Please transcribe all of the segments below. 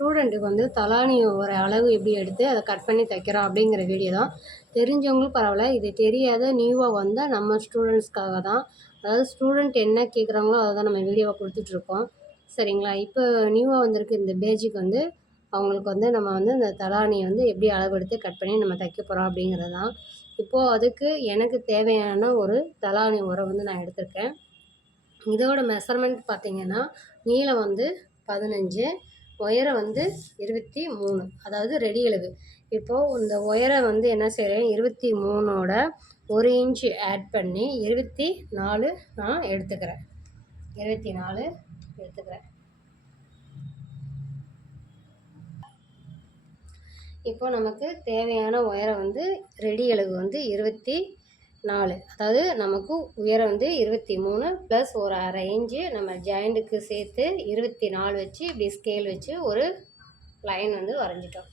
ஸ்டூடெண்ட்டுக்கு வந்து தலானி ஒரு அளவு எப்படி எடுத்து அதை கட் பண்ணி தைக்கிறோம் அப்படிங்கிற வீடியோ தான். தெரிஞ்சவங்களும் பரவாயில்ல, இது தெரியாத நியூவாக வந்தால் நம்ம ஸ்டூடெண்ட்ஸ்க்காக தான். அதாவது ஸ்டூடெண்ட் என்ன கேட்குறாங்களோ அதை தான் நம்ம வீடியோவை கொடுத்துட்ருக்கோம். சரிங்களா? இப்போ நியூவாக வந்திருக்கு இந்த பேஜுக்கு வந்து அவங்களுக்கு வந்து நம்ம வந்து இந்த தலானியை வந்து எப்படி அளவெடுத்து கட் பண்ணி நம்ம தைக்க போகிறோம் அப்படிங்கிறது தான். இப்போது அதுக்கு எனக்கு தேவையான ஒரு தலானி உரை வந்து நான் எடுத்திருக்கேன். இதோட மெஷர்மெண்ட் பார்த்திங்கன்னா நீளம் வந்து 15, உயரம் வந்து 23, அதாவது ரெடி அளவு. இப்போது இந்த உயரம் வந்து என்ன செய்கிறேன், 23ஓட 1 இன்ச்சு ஆட் பண்ணி 24 நான் எடுத்துக்கிறேன். 24 எடுத்துக்கிறேன். இப்போ நமக்கு தேவையான உயரம் வந்து ரெடி அளவு வந்து 24, அதாவது நமக்கு உயரம் வந்து 23 ப்ளஸ் ஒரு அரை இன்ச்சு நம்ம ஜாயிண்ட்டுக்கு சேர்த்து 24 வச்சு இப்படி ஸ்கேல் வச்சு ஒரு லைன் வந்து வரைஞ்சிட்டோம்.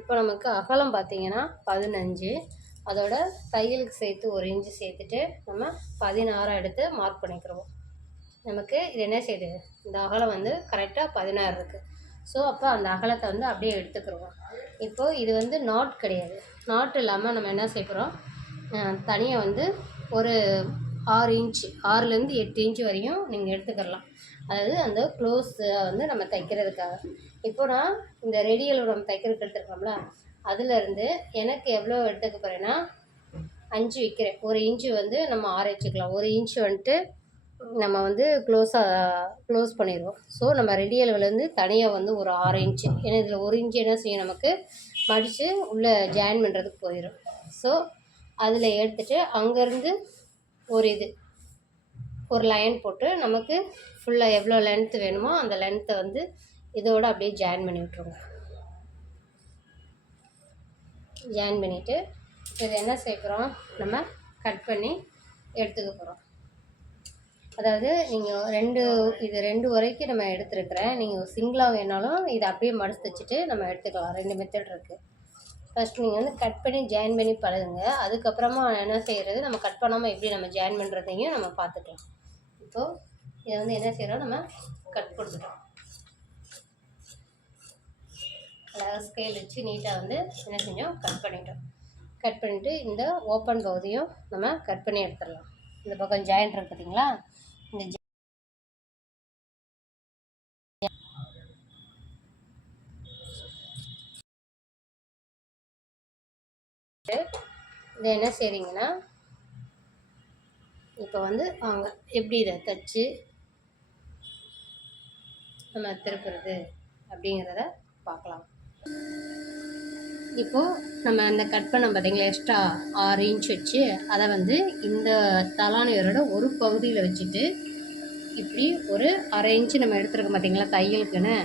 இப்போ நமக்கு அகலம் பார்த்திங்கன்னா 15, அதோட தையலுக்கு சேர்த்து 1 இன்ச்சு சேர்த்துட்டு நம்ம 16 எடுத்து மார்க் பண்ணிக்கிறோம். நமக்கு இது என்ன செய்யுது, இந்த அகலம் வந்து கரெக்டாக 16 இருக்குது. ஸோ அப்போ அந்த அகலத்தை வந்து அப்படியே எடுத்துக்கிறோம். இப்போது இது வந்து நாட் கிடையாது. நாட் இல்லாமல் நம்ம என்ன செய்கிறோம், தனியாக வந்து ஒரு 6 இன்ச்சு 6லேருந்து 8 இன்ச்சு வரையும் நீங்கள் எடுத்துக்கலாம். அதாவது அந்த க்ளோஸை வந்து நம்ம தைக்கிறதுக்காக. இப்போ நான் இந்த ரெடியில் நம்ம தைக்கிறதுக்கு எடுத்துருக்கோம்ல, அதுலேருந்து எனக்கு எவ்வளோ எடுத்துக்க போகிறேன்னா 5 வைக்கிறேன். 1 இன்ச்சு வந்து நம்ம 6 வச்சுக்கலாம். 1 இன்ச்சு வந்துட்டு நம்ம வந்து க்ளோஸ் பண்ணிடுவோம். ஸோ நம்ம ரெடி அளவுலேருந்து தனியாக வந்து ஒரு 6 இன்ச்சு, ஏன்னா இதில் 1 இன்ச்சு என்ன செய்யும், நமக்கு மடித்து உள்ளே ஜாயின் பண்ணுறதுக்கு போயிடும். ஸோ அதில் எடுத்துகிட்டு அங்கேருந்து ஒரு லைன் போட்டு நமக்கு ஃபுல்லாக எவ்வளோ லென்த்து வேணுமோ அந்த லென்த்தை வந்து இதோடு அப்படியே ஜாயின் பண்ணி விட்ருவோங்க. ஜாயின் பண்ணிவிட்டு இதை என்ன சேர்க்குறோம், நம்ம கட் பண்ணி எடுத்துக்க போகிறோம். அதாவது நீங்கள் இது 2 வரைக்கும் நம்ம எடுத்துருக்கிறேன். நீங்கள் சிங்கிளாக வேணாலும் இதை அப்படியே மடிச்சு தைச்சிட்டு நம்ம எடுத்துக்கலாம். 2 மெத்தட் இருக்குது. ஃபஸ்ட் நீங்கள் வந்து கட் பண்ணி ஜாயின் பண்ணி பழகுங்க. அதுக்கப்புறமா என்ன செய்கிறது, நம்ம கட் பண்ணாமல் எப்படி நம்ம ஜாயின் பண்ணுறதையும் நம்ம பார்த்துக்கலாம். இப்போது இதை வந்து என்ன செய்கிறோம், நம்ம கட் கொடுத்துட்டோம். அழகாக ஸ்கேல் வச்சு நீட்டாக வந்து என்ன செஞ்சோம், கட் பண்ணிட்டோம். கட் பண்ணிவிட்டு இந்த ஓப்பன் பகுதியும் நம்ம கட் பண்ணி எடுத்துடலாம். இந்த பக்கம் ஜாயிண்ட் இருக்கு பார்த்தீங்களா, இந்த இதை என்ன செய்கிறீங்கன்னா, இப்போ வந்து அவங்க எப்படி இதை தைச்சி நம்ம திருப்புறது அப்படிங்கிறத பார்க்கலாம். இப்போது நம்ம அந்த கட் பண்ண பார்த்தீங்களா, எக்ஸ்ட்ரா 6 இன்ச் வச்சு அதை வந்து இந்த தலானியோட ஒரு பகுதியில் வச்சுட்டு இப்படி ஒரு அரை இன்ச்சு நம்ம எடுத்துருக்க பார்த்தீங்களா தையலுக்குன்னு,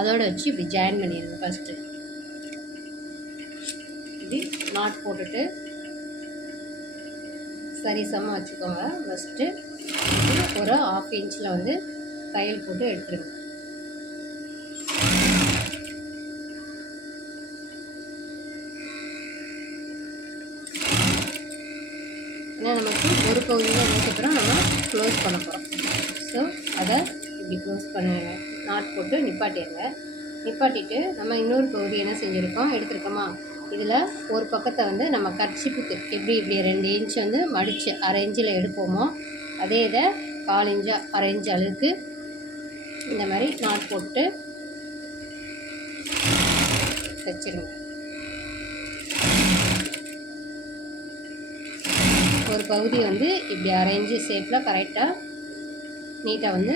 அதோடு வச்சு இப்படி ஜாயின் பண்ணிடுங்க. ஃபஸ்ட்டு இப்படி நாட் போட்டுட்டு சரிசமாக வச்சுக்கோங்க. ஃபஸ்ட்டு ஒரு 1/2 இன்ச்சில் வந்து தையல் போட்டு எடுத்துருங்க. ஏன்னா நமக்கு ஒரு பகுதியில் என்ன நம்ம க்ளோஸ் பண்ண போகிறோம். ஸோ அதை இப்படி க்ளோஸ் பண்ண நாட் போட்டு நிப்பாட்டிடுங்க. நிப்பாட்டிட்டு நம்ம இன்னொரு பகுதி என்ன செஞ்சுருக்கோம், எடுத்துருக்கோமா, இதில் ஒரு பக்கத்தை வந்து நம்ம கர்ச்சிப்புக்கு எப்படி இப்படி 2 இன்ச்சு வந்து மடித்து அரை இன்ச்சில் எடுப்போமோ அதே இதை 1/4 இன்ச்சா அரை இன்ச்சு அளவுக்கு இந்த மாதிரி நாட் போட்டு தைச்சிருங்க. ஒரு பகுதி வந்து இப்படி அரை இன்ச்சு ஷேப்பில் கரெக்டாக நீட்டாக வந்து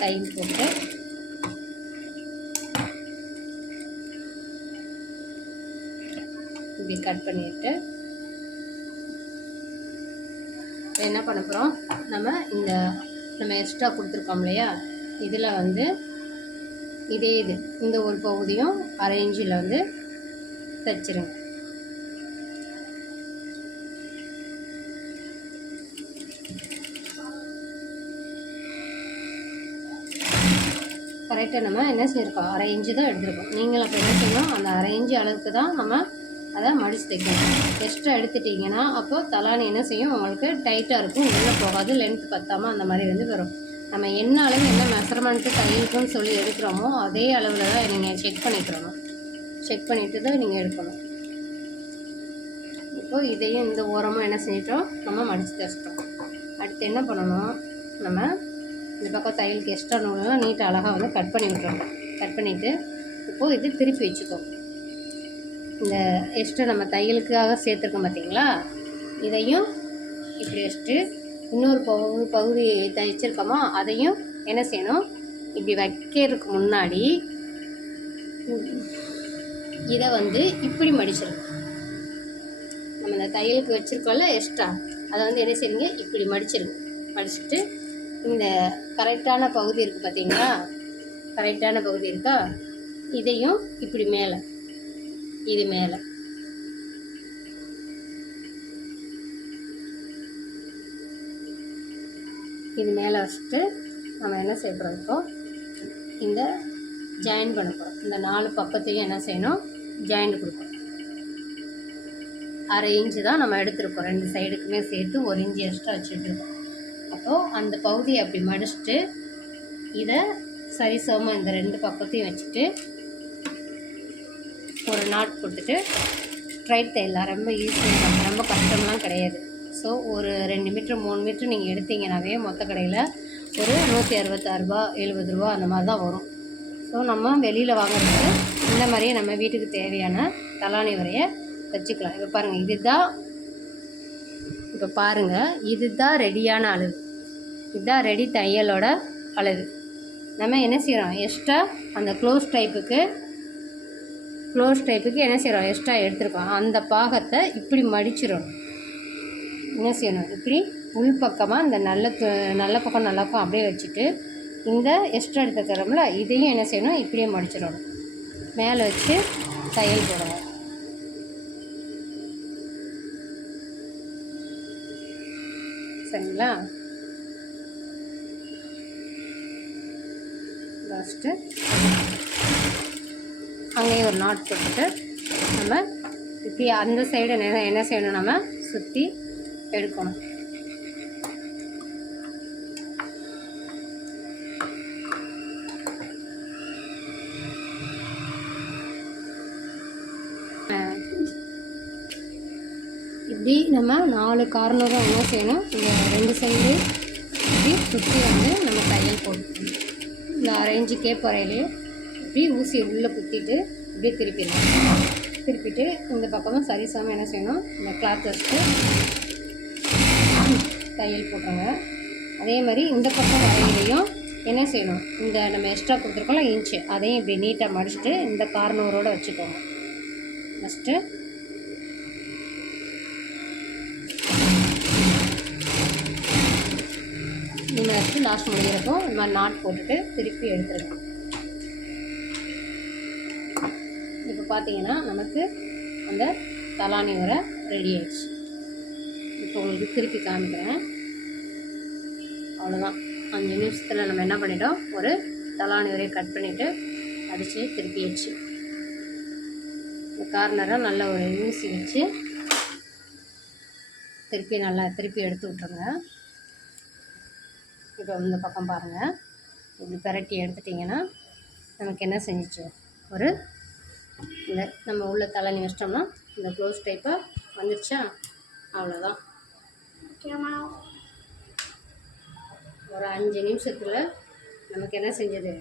தையல் போட்டு இப்படி கட் பண்ணிவிட்டு என்ன பண்ண போகிறோம், நம்ம எக்ஸ்ட்ரா கொடுத்துருக்கோம் இல்லையா, இதில் வந்து இந்த ஒரு பகுதியும் அரை இன்ச்சில் வந்து தைச்சிருங்க. கரெக்டாக நம்ம என்ன செய்யிருக்கோம், அரை இன்ச்சு தான் எடுத்துருக்கோம். நீங்கள் அப்போ என்ன செய்யணும், அந்த அரை இன்ச்சு அளவுக்கு தான் நம்ம அதை மடித்து தைக்கணும். எக்ஸ்ட்ரா எடுத்துட்டிங்கன்னா அப்போது தலானி என்ன செய்யும், உங்களுக்கு டைட்டாக இருக்கும், உள்ளே போகாது, லென்த் பத்தாமல் அந்த மாதிரி வந்து வரும். நம்ம என்ன அளவு என்ன மெஷர்மெண்ட்டு தையலுக்குன்னு சொல்லி எடுக்கிறோமோ அதே அளவில் தான் நீங்கள் செக் பண்ணிக்கிறணும். செக் பண்ணிவிட்டு தான் நீங்கள் எடுக்கணும். இப்போது இதையும் இந்த ஓரமாக என்ன செஞ்சிட்டோம், நம்ம மடித்து தைச்சிட்டோம். அடுத்து என்ன பண்ணணும், நம்ம இந்த பக்கம் தையலுக்கு எக்ஸ்ட்ரா நூலெல்லாம் நீட்டாக அழகாக வந்து கட் பண்ணி விட்டுறணும். கட் பண்ணிவிட்டு இப்போது இது திருப்பி வச்சுக்கோ. இந்த எக்ஸ்ட்ரா நம்ம தையலுக்காக சேர்த்துருக்கோம் பார்த்தீங்களா, இதையும் இப்படி வச்சுட்டு இன்னொரு பகுதி தைச்சிருக்கோமா அதையும் என்ன செய்யணும், இப்படி வைக்கிறதுக்கு முன்னாடி இதை வந்து இப்படி மடிச்சிடணும். நம்ம இந்த தையலுக்கு வச்சுருக்கோம்ல எக்ஸ்ட்ரா, அதை வந்து என்ன செய்யுங்க, இப்படி மடிச்சிருங்க. மடிச்சுட்டு இந்த கரெக்டான பகுதி இருக்குது பார்த்தீங்களா, கரெக்டான பகுதி இருக்கா, இதையும் இப்படி மேலே, இது மேலே இது மேலே வச்சுட்டு நம்ம என்ன செய்ய போகிறோம், இப்போது இந்த ஜாயின் பண்ண போகிறோம். இந்த 4 பக்கத்தையும் என்ன செய்யணும், ஜாயிண்ட் கொடுக்கணும். 1/2 இன்ச்சு தான் நம்ம எடுத்துருக்கோம். 2 சைடுக்குமே சேர்த்து 1 இன்ச்சு எக்ஸ்ட்ரா வச்சுட்டுருக்கோம். அப்போது அந்த பகுதியை அப்படி மடிச்சுட்டு இதை சரிசமமாக இந்த 2 பக்கத்தையும் வச்சுட்டு ஒரு நாட் போட்டுட்டு ஸ்ட்ரைட் தையலாம். ரொம்ப ஈஸியாக, ரொம்ப கஷ்டம்லாம் கிடையாது. ஸோ ஒரு 2 மீட்டர் 3 மீட்டர் நீங்கள் எடுத்தீங்கன்னாவே மொத்த கடையில் ஒரு 166 ரூபா 70 ரூபா அந்த மாதிரி தான் வரும். ஸோ நம்ம வெளியில் வாங்குறதுக்கு இந்த மாதிரியே நம்ம வீட்டுக்கு தேவையான தலாணி வரைய தைச்சிக்கலாம். இப்போ பாருங்கள், இதுதான் ரெடியான அளவு. இதுதான் ரெடி தையலோட அளவு. நம்ம என்ன செய்கிறோம், எக்ஸ்ட்ரா அந்த க்ளோஸ் டைப்புக்கு என்ன செய்கிறோம், எக்ஸ்ட்ரா எடுத்துருக்கோம். அந்த பாகத்தை இப்படி மடிச்சிடணும். என்ன செய்யணும், இப்படி உள்பக்கமாக இந்த நல்ல பக்கம் அப்படியே வச்சுட்டு இந்த எக்ஸ்ட்ரா எடுத்துக்கிறோம்ல இதையும் என்ன செய்யணும், இப்படியே மடிச்சிடணும். மேலே வச்சு தையல் போடணும். சரிங்களா? ஃபஸ்ட்டு அங்கேயும் ஒரு நாட் போட்டுட்டு நம்ம இப்படி அந்த சைடு என்ன செய்யணும், நம்ம சுற்றி எடுக்கணும். இப்படி நம்ம 4 கார்னரும் என்ன செய்யணும், இந்த 2 சைடு இப்படி சுற்றி வந்து நம்ம தையல் போட்டுக்கணும். இந்த 1/2 இன்ச்சு கேப் வரையிலே இப்படி ஊசி உள்ளே குத்திட்டு இப்படி திருப்பிட்டு இந்த பக்கமும் சரிசமம் என்ன செய்யணும், இந்த கிளாத் வச்சுட்டு தையல் போட்டுருங்க. அதே மாதிரி இந்த பக்கம் வரையிலையும் என்ன செய்யணும், இந்த நம்ம எக்ஸ்ட்ரா கொடுத்துருக்கோம்ல இன்ச்சு அதையும் இப்படி நீட்டாக மடிச்சுட்டு இந்த கார்னரோடு வச்சுக்கோங்க. ஃபஸ்ட்டு நீங்கள் வச்சு லாஸ்ட் முடிகிறப்போ இந்த மாதிரி நாட் போட்டுட்டு திருப்பி எடுத்துருக்கோம். இப்போ பார்த்தீங்கன்னா நமக்கு அந்த தலாணி வரை ரெடி ஆயிடுச்சு. இப்போ உங்களுக்கு திருப்பி காமிக்கிறேன். அவ்வளோதான், 5 நிமிஷத்தில் நம்ம என்ன பண்ணிட்டோம், ஒரு தலாணி வரையை கட் பண்ணிவிட்டு அடித்து திருப்பியாச்சு. இந்த கார்னரை நல்லா ஒரு ஊசி வச்சு திருப்பி எடுத்து விட்ருங்க. இப்போ இந்த பக்கம் பாருங்கள், இப்படி பரட்டி எடுத்துட்டிங்கன்னா நமக்கு என்ன செஞ்சிச்சு, ஒரு இந்த நம்ம உள்ள தலாணி வச்சிட்டோம்னா இந்த க்ளோஸ் டைப்பாக வந்துடுச்சா. அவ்வளோதான். ஒரு 5 நிமிஷத்தில் நமக்கு என்ன செஞ்சது,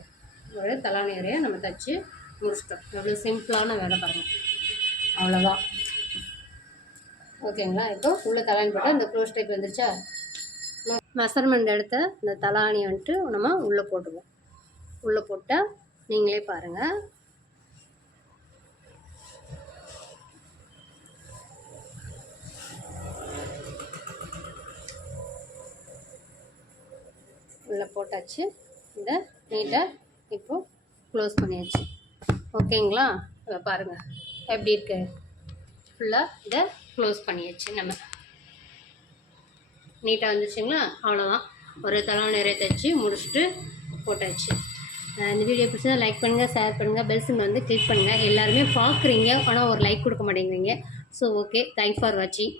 ஒரு தலாணி வரையை நம்ம தைச்சி முடிச்சிட்டோம். எவ்வளோ சிம்பிளான வேலை பாருங்கள். அவ்வளோதான். ஓகேங்களா? இப்போ உள்ள தலாணி போட்டால் இந்த க்ளோஸ் டைப் வந்துருச்சா. மெஷர்மெண்ட் எடுத்த இந்த தலாணி வந்துட்டு நம்ம உள்ளே போட்டுருவோம். உள்ளே போட்டால் நீங்களே பாருங்கள். உள்ளே போட்டாச்சு. இதை நீட்டாக இப்போது க்ளோஸ் பண்ணியாச்சு. ஓகேங்களா? இப்போ பாருங்கள் எப்படி இருக்கு. ஃபுல்லாக இதை க்ளோஸ் பண்ணியாச்சு. நம்ம நீட்டாக வந்துச்சுங்களா. அவ்வளோதான், ஒரு தலாணி நிறைய தைச்சி முடிச்சுட்டு போட்டாச்சு. இந்த வீடியோ பிடிச்சா லைக் பண்ணுங்கள், ஷேர் பண்ணுங்கள், பெல் சிம்பிள் வந்து கிளிக் பண்ணுங்கள். எல்லாருமே பார்க்குறீங்க, ஆனால் ஒரு லைக் கொடுக்க மாட்டேங்கிறீங்க. ஸோ ஓகே, தேங்க்ஸ் ஃபார் வாட்சிங்.